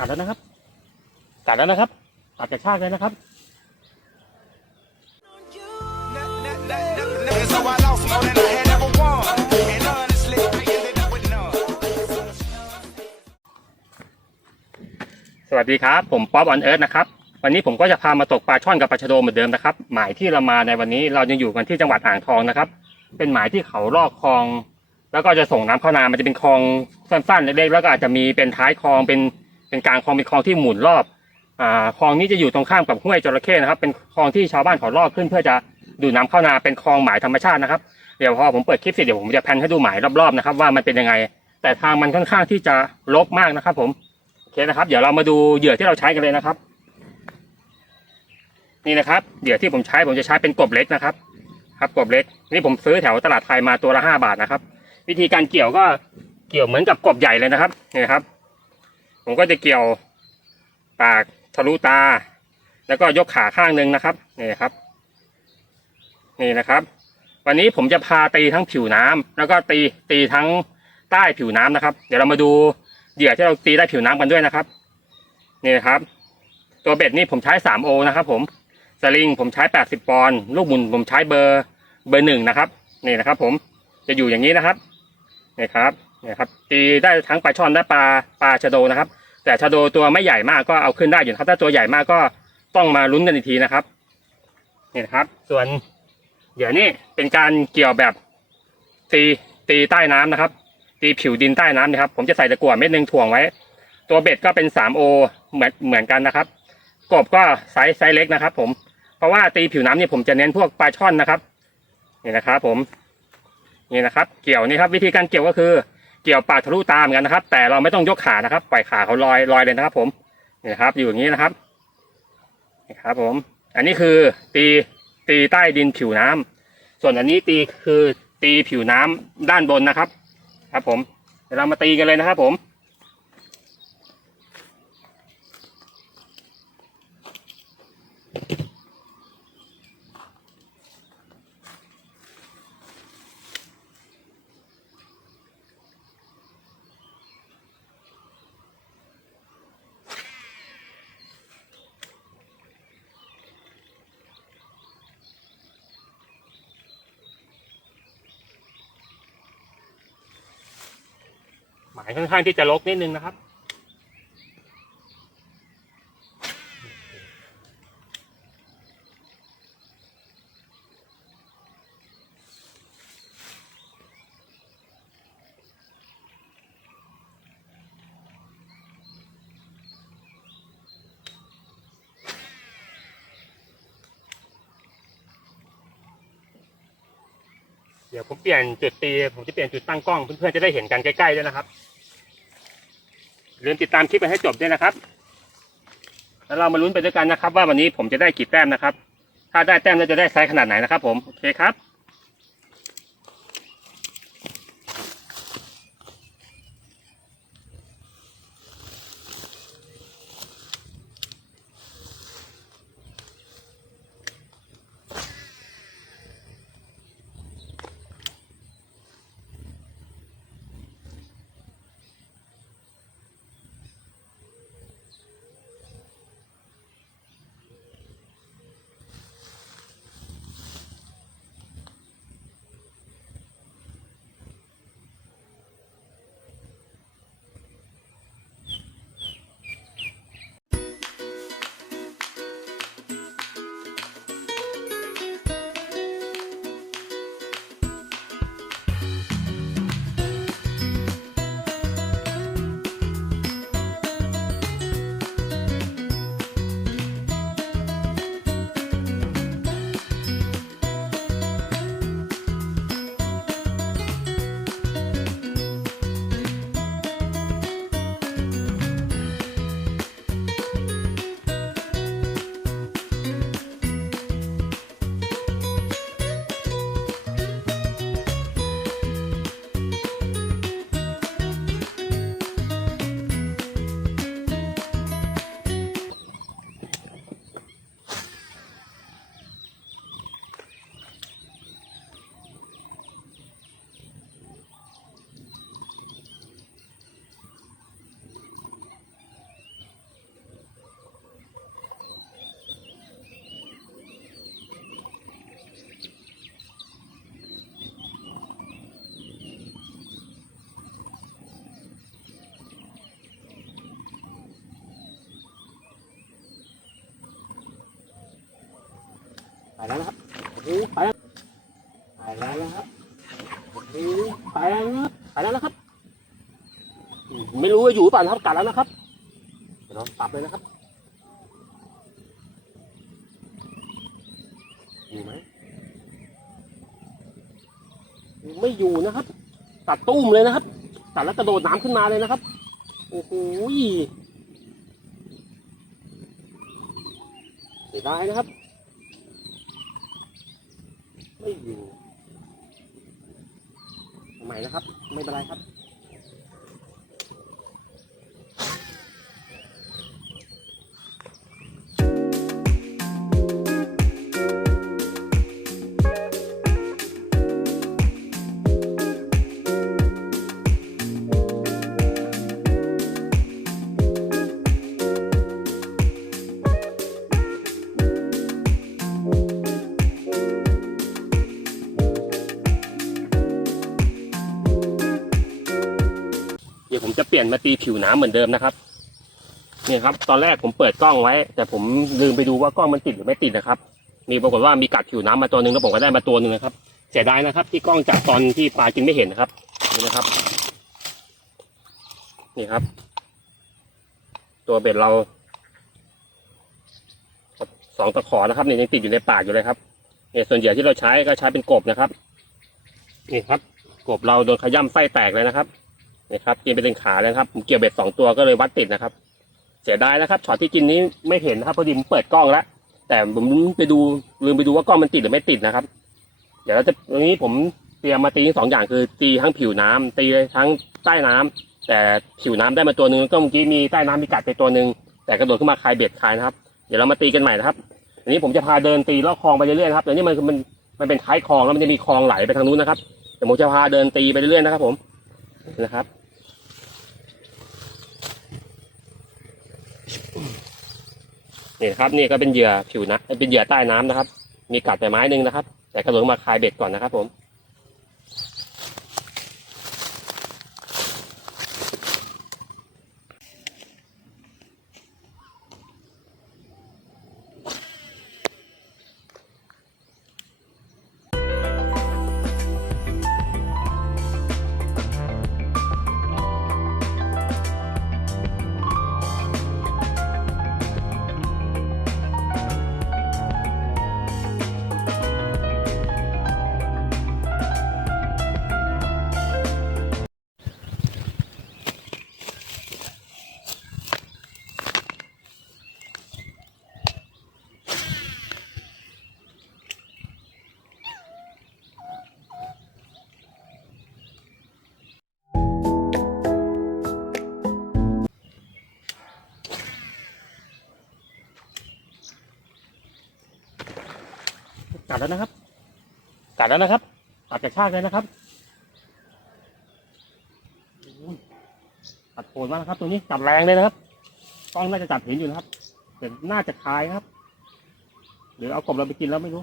กัดแล้วนะครับ กัดแล้วนะครับกัดกระชากเลยนะครับ สวัสดีครับ ผมป๊อปออนเอิร์ธนะครับ วันนี้ผมก็จะพามาตกปลาช่อนกับปลาชะโดเหมือนเดิมนะครับ หมายที่เรามาในวันนี้เรายังอยู่กันที่จังหวัดอ่างทองนะครับ เป็นหมายที่เขาลอกคลองแล้วก็จะส่งน้ำเข้านา มันจะเป็นคลองสั้นๆเล็กๆแล้วก็อาจจะมีเป็นท้ายคลองเป็น เป็นกลางคลองเป็นคลองที่หมุนรอบอ่าคลองนี้จะอยู่ตรงข้ามกับห้วยจระเข้นะครับ เป็นคลองที่ชาวบ้านเขาลอกขึ้นเพื่อจะดูดน้ำเข้านาเป็นคลองหมายธรรมชาตินะครับเดี๋ยวพอผมเปิดคลิปเสร็จเดี๋ยวผมจะแพนให้ดูหมายรอบๆนะครับว่ามันเป็นยังไง แต่ทางมันค่อนข้างที่จะรกมากนะครับ ผมโอเคนะครับ เดี๋ยวเรามาดูเหยื่อที่เราใช้กันเลยนะครับ นี่นะครับเหยื่อที่ผมใช้ผมจะใช้เป็นกบเล็กนะครับ ครับกบเล็ก นี่ผมซื้อแถวตลาดไทยมาตัวละห้าบาทนะครับ วิธีการเกี่ยวก็เกี่ยวเหมือนกับกบใหญ่เลยนะครับนี่ครับ ผมก็จะเกี่ยวปากทะลุตา แล้วก็ยกขาข้างหนึ่งนะครับนี่ครับ นี่นะครับ วันนี้ผมจะพาตีทั้งผิวน้ำแล้วก็ตีตีทั้งใต้ผิวน้ำนะครับ เดี๋ยวเรามาดูเหยื่อที่เราตีได้ผิวน้ำกันด้วยนะครับ นี่นะครับ ตัวเบ็ดนี่ผมใช้3โอนะครับ ผมสลิงผมใช้80ปอนด์ลูกหมุนผมใช้เบอร์เบอร์หนึ่งนะครับ นี่นะครับ ผมจะอยู่อย่างนี้นะครับนี่ครับ นี่ครับตีได้ทั้งปลาช่อนและปลาปลาชะโดนะครับ แต่ชะโดตัวไม่ใหญ่มากก็เอาขึ้นได้อยู่ครับ ถ้าตัวใหญ่มากก็ต้องมาลุ้นกันอีกทีนะครับนี่นะครับ ส่วนเหยื่อนี่เป็นการเกี่ยวแบบตีตีใต้น้ำนะครับ ตีผิวดินใต้น้ำนะครับ ผมจะใส่ตะกั่วเม็ดหนึ่งถ่วงไว้ ตัวเบ็ดก็เป็น 3O เหมือนเหมือนกันนะครับ กบก็ไซส์ไซส์เล็กนะครับ ผมเพราะว่าตีผิวน้ำเนี่ยผมจะเน้นพวกปลาช่อนนะครับนี่นะครับ ผมนี่นะครับ เกี่ยวนี่ครับ วิธีการเกี่ยวก็คือ เกี่ยวปากทะลุตามกันนะครับ แต่เราไม่ต้องยกขานะครับ ปล่อยขาเขาลอยลอยเลยนะครับ ผมนี่ครับ อยู่อย่างนี้นะครับนี่ครับ ผม อันนี้คือตีตีใต้ดินผิวน้ำส่วนอันนี้ตีคือตีผิวน้ำด้านบนนะครับ ครับ ผมเดี๋ยวเรามาตีกันเลยนะครับ ผมายค่อนข้างที่จะลกนิดนึงนะครับ เดี๋ยวผมเปลี่ยนจุดตี ผมจะเปลี่ยนจุดตั้งกล้องเพื่อนๆจะได้เห็นกันใกล้ๆด้วยนะครับ ลืมติดตามคลิปไปให้จบด้วยนะครับ แล้วเรามาลุ้นไปด้วยกันนะครับ ว่าวันนี้ผมจะได้กี่แต้มนะครับ ถ้าได้แต้มแล้วจะได้ไซส์ขนาดไหนนะครับ ผม โอเคครับ แล้วนะครับไปแล้วไปแล้วนะครับไปแล้วนะครับไปแล้วนะครับ ไม่รู้ว่าอยู่หรือเปล่านะครับกัดแล้วนะครับเดี๋ยวเราตับเลยนะครับอยู่ไหมไม่อยู่นะครับ ตัดตุ้มเลยนะครับ ตัดแล้วกระโดดน้ำขึ้นมาเลยนะครับ โอ้โหเสียดายนะครับ ไม่อยู่ใหม่นะครับ ไม่เป็นไรครับ ลี่ยนมาตีผิวน้ำเหมือนเดิมนะครับเนี่ยครับ ตอนแรกผมเปิดกล้องไว้ แต่ผมลืมไปดูว่ากล้องมันติดหรือไม่ติดนะครับ มีปรากฏว่ามีกัดผิวน้ำมาตัวหนึ่งแล้วผมก็ได้มาตัวหนึ่งนะครับเสียดายนะครับ ที่กล้องจับตอนที่ปลาจึงไม่เห็นนะครับนี่นะครับ นี่ครับ ตัวเบ็ดเราสองตะขอนะครับเนี่ยยังติดอยู่ในปากอยู่เลยครับเนี่ยส่วนเหยื่ที่เราใช้ก็ใช้เป็นกบนะครับ นี่ครับ กบเราโดนขย้ำไส้แตกเลยนะครับ นี่ครับกินไปเป็นขาเลยนะครับผมเกี่ยวเบ็ดสองตัวก็เลยวัดติดนะครับ เสียดายนะครับช็อตที่กินนี้ไม่เห็นนะครับพอดีผมเปิดกล้องแล้วแต่ผมไปดูลืมไปดูว่ากล้องมันติดหรือไม่ติดนะครับ เดี๋ยวเราจะตรงนี้ผมเตรียมมาตีสองอย่างคือตีทั้งผิวน้ำตีทั้งใต้น้ำแต่ผิวน้ำได้มาตัวหนึ่งก็เมื่อกี้มีใต้น้ำมีกัดไปตัวหนึ่งแต่กระโดดขึ้นมาคลายเบ็ดคลายนะครับ เดี๋ยวเรามาตีกันใหม่นะครับอันนี้ผมจะพาเดินตีลอดคลองไปเรื่อยๆครับเดี๋ยวนี้มันมันมันเป็นท้ายคลองแล้วมันจะมีคลองไหลไปทางนู้นนะครับเดี๋ยวผมจะพาเดินตีไปเรื่อยๆนะครับ ผมนะครับ นี่ครับ นี่ก็เป็นเหยื่อผิวนะเป็นเหยื่อใต้น้ำนะครับ มีกัดไปไม้หนึ่งนะครับ แต่กระโดดมาคลายเบ็ดก่อนนะครับผม กัดแล้วนะครับ กัดแล้วนะครับกัดกระชากเลยนะครับอุ้ยกัดโหดมากนะครับ ตัวนี้กัดแรงเลยนะครับกล้องน่าจะจับเห็นอยู่นะครับแต่น่าจะคายครับ หรือเอากบเราไปกินแล้วไม่รู้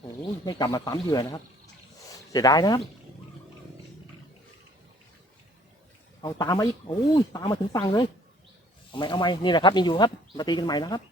โอ้ยไม่กลับมาซ้ำเหยื่อนะครับ เสียดายนะครับ เอาตามมาอีกโอ้ยตามมาถึงฝั่งเลยเอาไหมเอาไหมนี่แหละครับยังอยู่ครับมาตีกันใหม่นะครับ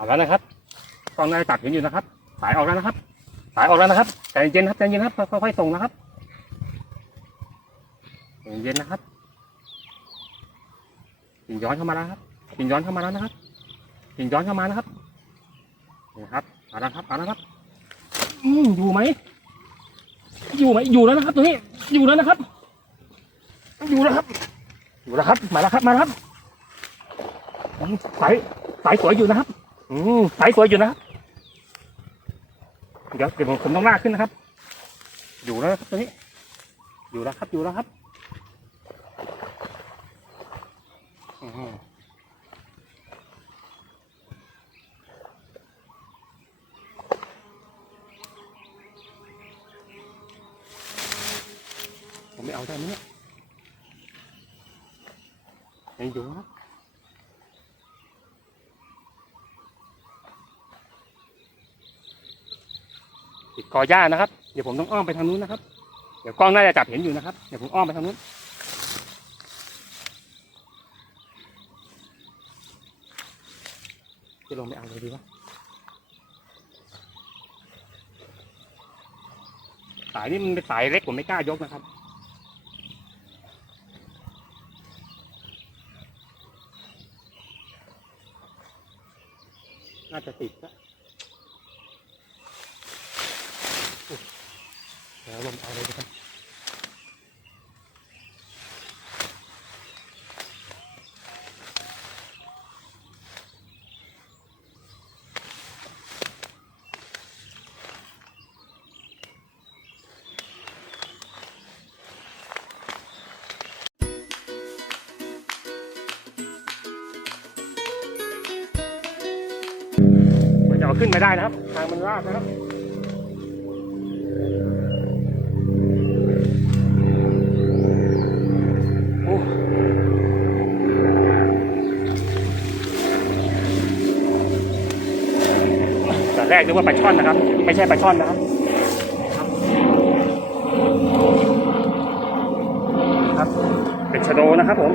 เอาแล้วนะครับกล้องน่าจะจับเห็นอยู่นะครับ สายออกแล้วนะครับ สายออกแล้วนะครับใจเย็นครับใจเย็นครับค่อยๆส่งนะครับใจเย็นนะครับปิ่นย้อนเข้ามาแล้วครับปิ่นย้อนเข้ามาแล้วนะครับปิ่นย้อนเข้ามานะครับนี่ครับมาแล้วครับมาแล้วครับอืมอยู่ไหมอยู่ไหมอยู่แล้วนะครับ ตัวนี้ อยู่แล้วนะครับ อยู่แล้วครับ อยู่แล้วครับ มาแล้วครับ มาแล้วครับสายสายสวยอยู่นะครับ อืมสายสวยอยู่นะครับ เดี๋ยวเดี๋ยวผมต้องลากขึ้นนะครับ อยู่แล้วนะครับตัวนี้ อยู่แล้วครับ อยู่แล้วครับอืมผมไม่เอาได้ไหมเนี่ยยังอยู่นะครับ ติดกอหญ้านะครับ เดี๋ยวผมต้องอ้อมไปทางนู้นนะครับ เดี๋ยวกล้องน่าจะจับเห็นอยู่นะครับ เดี๋ยวผมอ้อมไปทางนู้น จะลงไปเอาเลยดีวะสายนี่มันเป็นสายเล็กผมไม่กล้ายกนะครับน่าจะติดนะ เดี๋ยวลงเอาเลยดีครับจะเอาขึ้นไม่ได้นะครับ ทางมันลาดนะครับ กนึกว่าปลาช่อนนะครับ ไม่ใช่ปลาช่อนนะครับครับ เป็นชะโดนะครับผม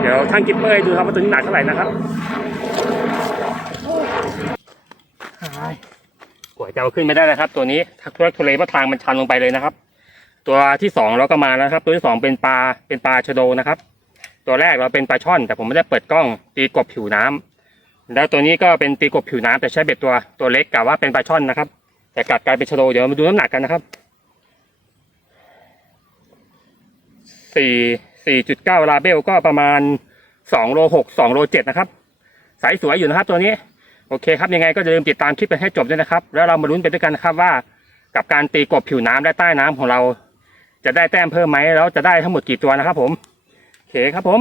เดี๋ยวช่างกิปเปอร์ให้ดูครับว่าตัวนี้หนักเท่าไหร่นะครับหายกว่าจะเอาขึ้นไม่ได้นะครับ ตัวนี้ทักทุรักทุเลเพราะทางมันชันลงไปเลยนะครับ ตัวที่สองเราก็มาแล้วครับ ตัวที่สองเป็นปลาเป็นปลาชะโดนะครับ ตัวแรกเราเป็นปลาช่อน แต่ผมไม่ได้เปิดกล้องตีกบผิวน้ำ แล้วตัวนี้ก็เป็นตีกบผิวน้ำแต่ใช้เบ็ดตัวตัวเล็กกะว่าเป็นปลาช่อนนะครับ แต่กัดกลายเป็นชะโดเดี๋ยวมาดูน้ำหนักกันนะครับสี่สี่จุดเก้าลาเบลก็ประมาณสองโลหกสองโลเจ็ดนะครับสายสวยอยู่นะครับตัวนี้ โอเคครับยังไงก็อย่าลืมติดตามคลิปไปให้จบด้วยนะครับ แล้วเรามาลุ้นไปด้วยกันนะครับว่ากับการตีกบผิวน้ำและใต้น้ำของเรา จะได้แต้มเพิ่มไหมแล้วจะได้ทั้งหมดกี่ตัวนะครับผมโอเคครับผม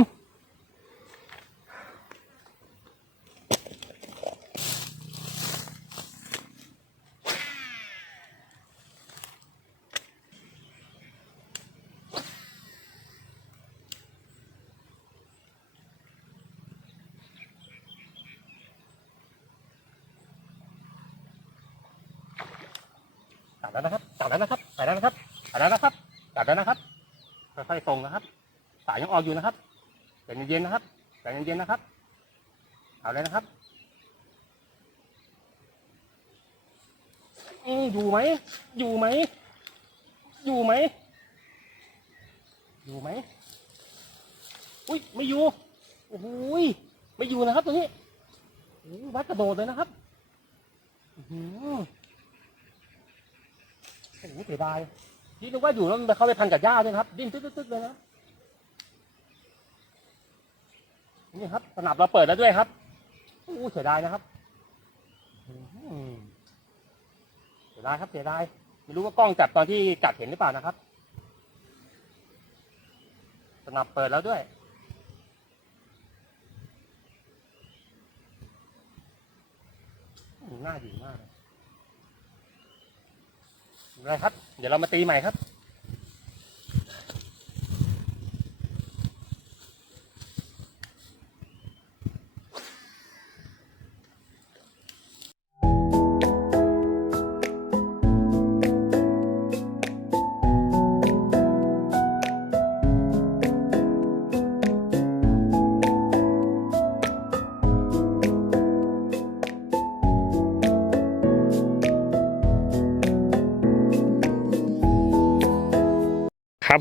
ตัดแล้วนะครับตัดแล้วนะครับตัดแล้วนะครับตัดแล้วนะครับตัดแล้วนะครับ ค่อยๆส่งนะครับ สายยังออกอยู่นะครับใจเย็นๆนะครับใจเย็นๆนะครับ เอาเลยนะครับอยู่ไหม อยู่ไหม อยู่ไหม อยู่ไหม อุ้ยไม่อยู่ โอ้โหยไม่อยู่นะครับตัวนี้วัดกระโดดเลยนะครับอือหือโอ้โหเสียดาย นี่นึกว่าอยู่แล้วมันเข้าไปพันกับหญ้าด้วยนะครับ ดิ้นตึ๊ดๆเลยนะนี่ครับสนับเราเปิดแล้วด้วยครับอู้เสียดายนะครับเสียดายครับเสียดายไม่รู้ว่ากล้องจับตอนที่กัดเห็นหรือเปล่านะครับสนับเปิดแล้วด้วยอื้อน่าดีมากเลยอะครับ เดี๋ยวเรามาตีใหม่ครับ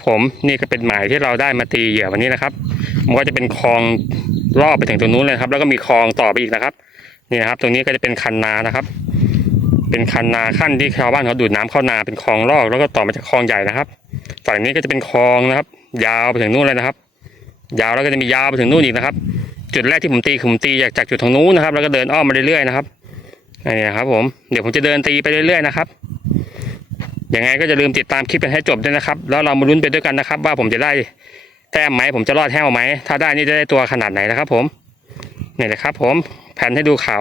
ผมนี่ก็เป็นหมายที่เราได้มาตีเหยื่อวันนี้นะครับ มันก็จะเป็นคลองรอบไปถึงตรงนู้นเลยครับ แล้วก็มีคลองต่อไปอีกนะครับนี่นะครับ ตรงนี้ก็จะเป็นคันนานะครับ เป็นคันนาขั้นที่ชาวบ้านเขาดูดน้ำเข้านาเป็นคลองรอกแล้วก็ต่อมาจากคลองใหญ่นะครับฝั่งนี้ก็จะเป็นคลองนะครับ ยาวไปถึงนู่นเลยนะครับ ยาวแล้วก็จะมียาวไปถึงนู่นอีกนะครับ จุดแรกที่ผมตีคือผมตีจากจากจุดทางนู้นนะครับ แล้วก็เดินอ้อมมาเรื่อยๆนะครับนี่นะครับผมเดี๋ยวผมจะเดินตีไปเรื่อยๆนะครับ ยังไงก็จะลืมติดตามคลิปกันให้จบด้วยนะครับ แล้วเรามาลุ้นไปด้วยกันนะครับ ว่าผมจะได้แต้มไหมผมจะรอดแห้วไหม ถ้าได้นี่จะได้ตัวขนาดไหนนะครับ ผมนี่แหละครับ ผมแผ่นให้ดูเขา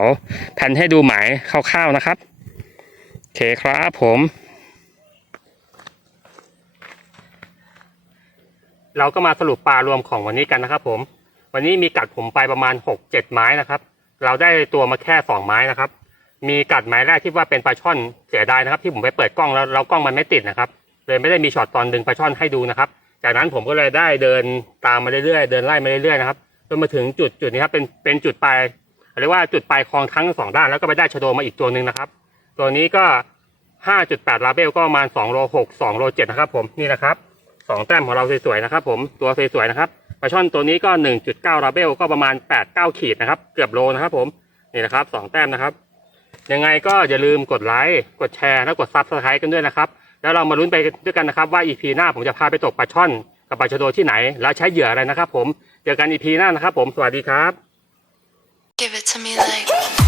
แผ่นให้ดูหมายคร่าวๆนะครับโอเคครับผม เราก็มาสรุปปลารวมของวันนี้กันนะครับ ผม วันนี้มีกัดผมไปประมาณหกเจ็ดไม้นะครับ เราได้ตัวมาแค่สองไม้นะครับ มีกัดไม้แรกที่ว่าเป็นปลาช่อนเสียดายนะครับ ที่ผมไปเปิดกล้องแล้วแล้วกล้องมันไม่ติดนะครับ เลยไม่ได้มีช็อตตอนดึงปลาช่อนให้ดูนะครับ จากนั้นผมก็เลยได้เดินตามมาเรื่อยๆเดินไล่มาเรื่อยๆนะครับจนมาถึงจุดจุดนี้ครับเป็นเป็นจุดปลายเรียกว่าจุดปลายคลองทั้งสองด้านแล้วก็ไปได้ชะโดมาอีกตัวหนึ่งนะครับ ตัวนี้ก็ 5.8ลาเบลก็ประมาณ2โล6 2โล7นะครับ ผมนี่นะครับสองแต้มของเราสวยๆนะครับ ผมตัวสวยๆนะครับปลาช่อนตัวนี้ก็ 1.9ลาเบลก็ประมาณ8-9ขีดนะครับ เกือบโลนะครับ ผมนี่นะครับสองแต้มนะครับ ยังไงก็อย่าลืมกดไลค์กดแชร์และกดซับสไครต์กันด้วยนะครับ แล้วเรามาลุ้นไปด้วยกันนะครับว่า EP หน้าผมจะพาไปตกปลาช่อนกับปลาชะโดที่ไหน แล้วใช้เหยื่ออะไรนะครับผมเจอกัน EP หน้านะครับผมสวัสดีครับ Give it to me like